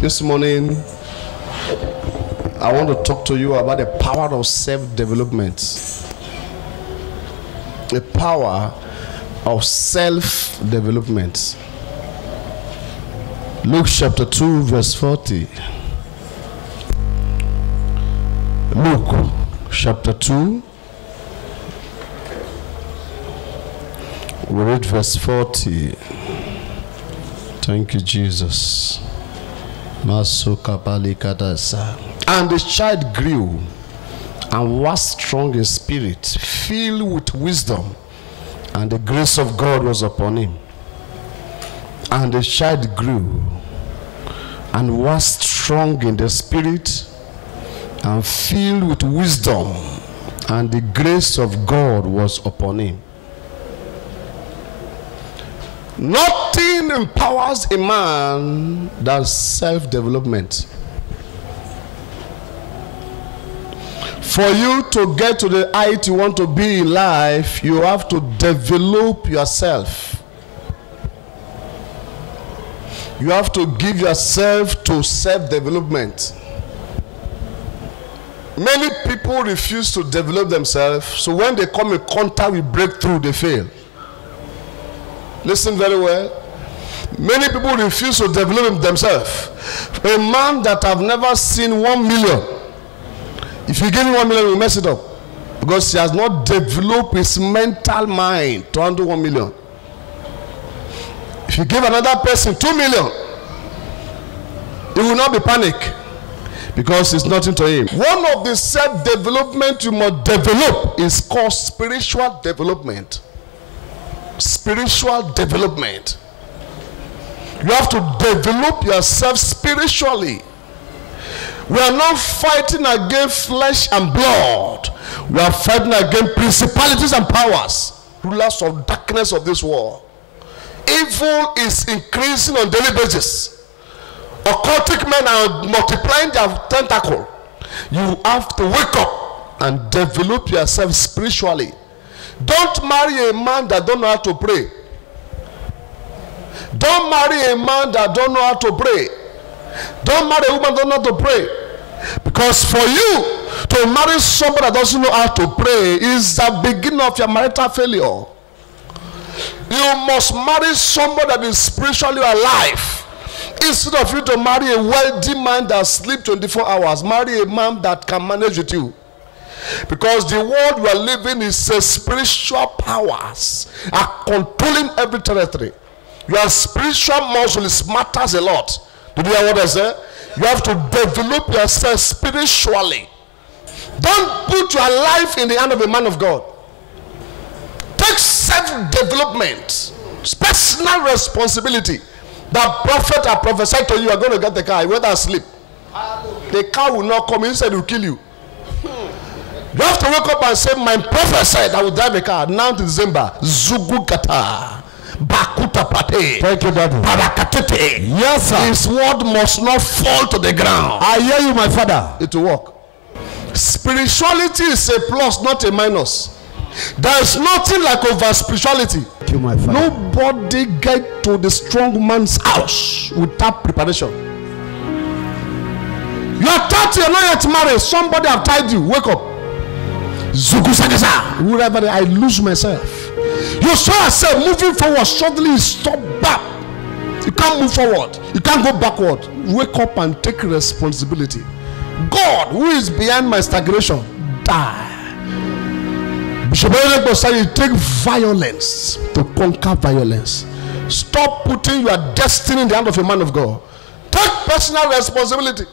This morning, I want to talk to you about the power of self-development. The power of self-development. Luke chapter 2, verse 40. Luke chapter 2. We read verse 40. Thank you, Jesus. And the child grew and was strong in spirit, filled with wisdom, and the grace of God was upon him. And the child grew and was strong in the spirit, and filled with wisdom, and the grace of God was upon him. Nothing empowers a man than self-development. For you to get to the height you want to be in life, you have to develop yourself. You have to give yourself to self-development. Many people refuse to develop themselves, so when they come in contact with breakthrough, they fail. Listen very well. Many people refuse to develop themselves. A man that have never seen 1 million, if you give him 1 million, he will mess it up, because he has not developed his mental mind to handle 1 million. If you give another person 2 million, he will not be panic, because it's nothing to him. One of the self-development you must develop is called spiritual development. Spiritual development. You have to develop yourself spiritually. We are not fighting against flesh and blood. We are fighting against principalities and powers, rulers of darkness of this world. Evil is increasing on a daily basis. Occultic men are multiplying their tentacle. You have to wake up and develop yourself spiritually. Don't marry a man that don't know how to pray. Don't marry a man that don't know how to pray. Don't marry a woman that don't know how to pray. Because for you to marry somebody that doesn't know how to pray is the beginning of your marital failure. You must marry somebody that is spiritually alive. Instead of you to marry a wealthy man that sleeps 24 hours, marry a man that can manage with you. Because the world we are living is spiritual powers are controlling every territory. Your spiritual muscle matters a lot. Did you hear what I said? You have to develop yourself spiritually. Don't put your life in the hand of a man of God. Take self-development, personal responsibility. That prophet I prophesied to you are going to get the car. You whether sleep. The car will not come. He said it will kill you. You have to wake up and say, my prophet said I will drive a car. Now to December. Zugukata. Bakuta pate. Thank you, Daddy. Parakatete. Yes, sir. His word must not fall to the ground. I hear you, my father. It will work. Spirituality is a plus, not a minus. There is nothing like over spirituality. Thank you, my father. Nobody get to the strong man's house without preparation. You are 30, you are not yet married. Somebody have tied you. Wake up. Wherever I lose myself. You saw yourself moving forward, suddenly you stop back. You can't move forward. You can't go backward. Wake up and take responsibility. God, who is behind my stagnation, die. Bishop Eric said, you take violence to conquer violence. Stop putting your destiny in the hand of a man of God. Take personal responsibility.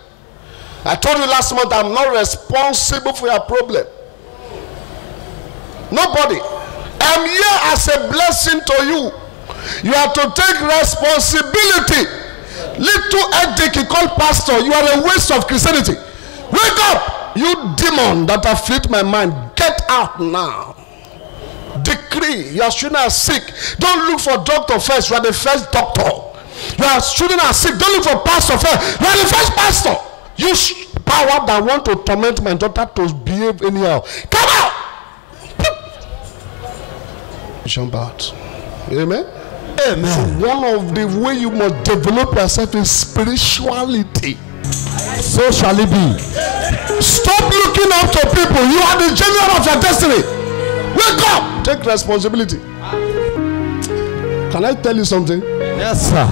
I told you last month, I'm not responsible for your problem. Nobody. I'm here as a blessing to you. You have to take responsibility. Little headache you call pastor, you are a waste of Christianity. Wake up, you demon that afflict my mind. Get out now. Decree. Your children are sick. Don't look for doctor first. You are the first doctor. Your children are sick. Don't look for pastor first. You are the first pastor. Use power that want to torment my daughter to behave anyhow. Come out. Jump out. Amen. Amen. So one of the way you must develop yourself is spirituality. So shall it be. Stop looking up to people. You are the general of your destiny. Wake up. Take responsibility. Can I tell you something? Yes, sir.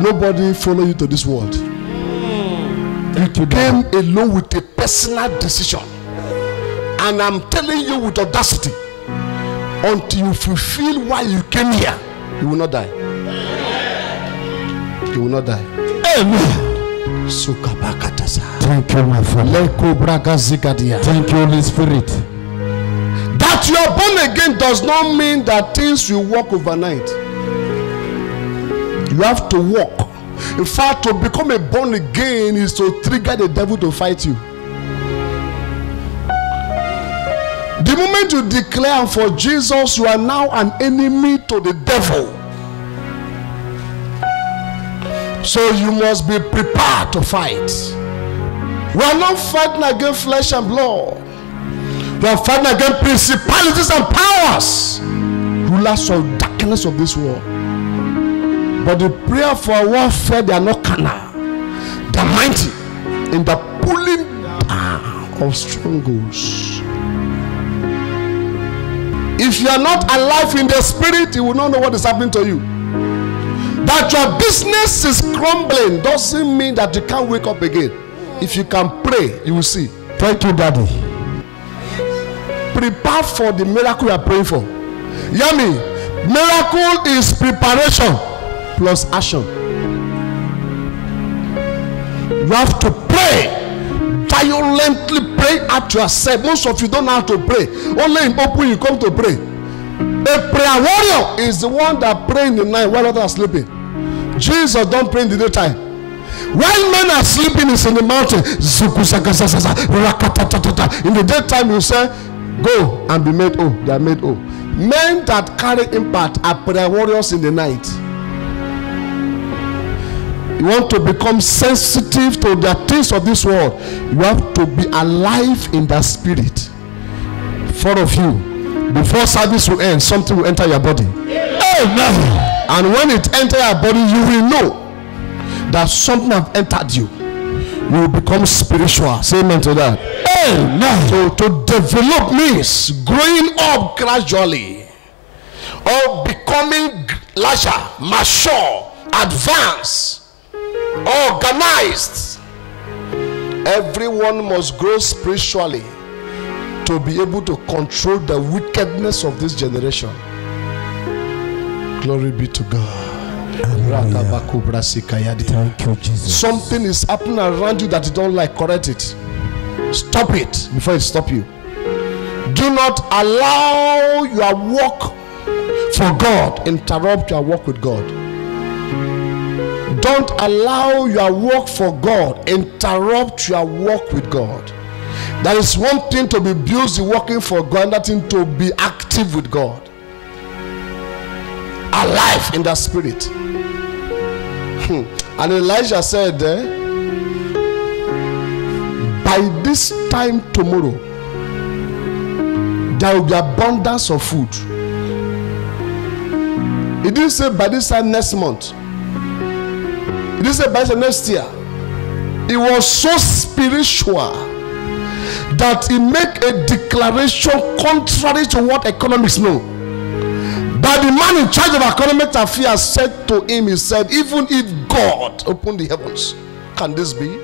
Nobody follow you to this world. You came alone with a personal decision. And I'm telling you with audacity, until you fulfill why you came here, you will not die. You will not die. Amen. Thank you, my Father. Thank you, Holy Spirit. That you are born again does not mean that things will work overnight. You have to walk. In fact, to become a born again is to trigger the devil to fight you. The moment you declare for Jesus, you are now an enemy to the devil. So you must be prepared to fight. We are not fighting against flesh and blood. We are fighting against principalities and powers, rulers of darkness of this world. But the prayer for warfare, they are not carnal. They are mighty in the pulling down of strongholds. If you are not alive in the spirit, you will not know what is happening to you. That your business is crumbling doesn't mean that you can't wake up again. If you can pray, you will see. Thank you, Daddy. Prepare for the miracle you are praying for. Yummy. Miracle is preparation plus action. You have to pray. Violently pray at yourself. Most of you don't know how to pray. Only in open you come to pray. A prayer warrior is the one that prays in the night while others are sleeping. Jesus don't pray in the daytime. While men are sleeping, is in the mountain. In the daytime, you say, go and be made whole. They are made whole. Men that carry impact are prayer warriors in the night. You want to become sensitive to the things of this world, you have to be alive in the spirit. 4 of you, before service will end, something will enter your body. Amen. And when it enters your body, you will know that something has entered you. You will become spiritual. Say amen to that. Amen. So to develop means growing up gradually, or becoming larger, mature, advanced, organized. Everyone must grow spiritually to be able to control the wickedness of this generation. Glory be to God. Thank you, Jesus. Something is happening around you that you don't like. Correct it. Stop it before it stops you. Do not allow your walk for God interrupt your walk with God. Don't allow your work for God interrupt your work with God. There is one thing to be busy working for God, another thing to be active with God. Alive in the spirit. And Elijah said, by this time tomorrow, there will be abundance of food. He didn't say by this time next month. He didn't say by this time next year. It was so spiritual that he made a declaration contrary to what economists know. But the man in charge of economic affairs said to him, he said, even if God opened the heavens, can this be?